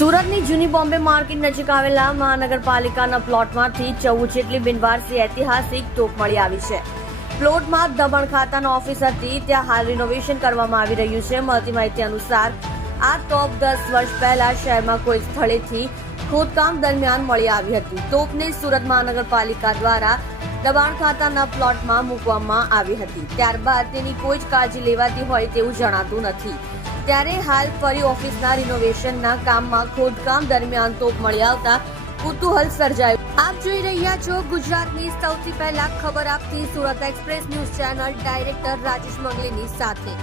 સુરતની જૂની બોમ્બે માર્કેટ નજીક આવેલા મહાનગરપાલિકાના પ્લોટમાંથી 14 જેટલી બિનવારસી ઐતિહાસિક તોપ મળી આવી છે. પ્લોટમાં દબાણ ખાતાનો ઓફિસ હતી, ત્યાં હાલ રિનોવેશન કરવામાં આવી રહ્યું છે. મળતી માહિતી અનુસાર આ તોપ 10 વર્ષ પહેલા શહેરમાં કોઈ સ્થળેથી ખોદકામ દરમિયાન મળી આવી હતી. તોપને સુરત મહાનગરપાલિકા દ્વારા દબાણ ખાતાના પ્લોટમાં મૂકવામાં આવી હતી. ત્યારબાદ તેની કોઈ જ કાળજી લેવાતી હોય તેવું જણાતું નથી. ત્યારે હાલ ફરી ઓફિસના રિનોવેશનના કામમાં ખોદકામ દરમિયાન તોપ મળી આવતા કુતૂહલ સર્જાયું. આપ જોઈ રહ્યા છો ગુજરાતની સૌથી પહેલા ખબર આપતી Surat express news channel director Rajesh મંગલીની સાથે.